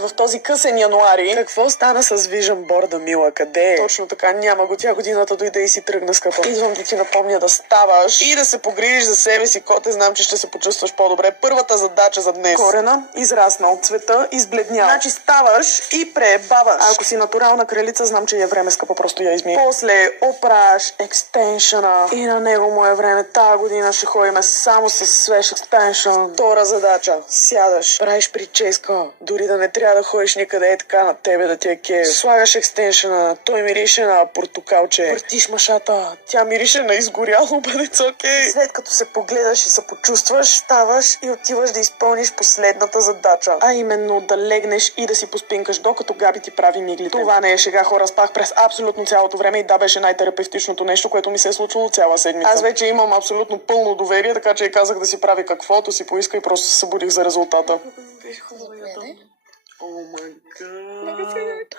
в този късен януари. Какво стана с Vision Board, мила? Къде е? Точно така, няма го. Тя годината дойде и си тръгна, скъпа. Идвам да ти напомня да ставаш и да се погрижиш за себе си, коте. Знам, че ще се почувстваш по-добре. Първата задача за днес. Корена, израснал, цвета, избледнял. Значи ставаш и пребаваш. А ако си натурална кралица, знам, че е време, скъпа, просто я изми. После опраш екстеншъна и на него му е време. Тая година ще ходим само с свеж екстеншън. Втора задача. Сядаш, правиш прическа, дори да не трябва да ходиш никъде, е така на тебе да ти е кеф. Слагаш екстеншъна, той мирише на портокалче. Въртиш машата, тя мирише на изгоряло бъдец, окей. След като се погледаш и се почувстваш, ставаш и отиваш да изпълниш последната задача. А именно да легнеш и да си поспинкаш, докато Габи ти прави миглите. Това не е шега, хора, спах през абсолютно цялото време и да, беше най-терапевтичното нещо, което ми се е случило цяла седмица. Аз вече имам абсолютно пълно доверие, така че казах да си прави каквото си поиска и просто се събудих за резултата. О май гад.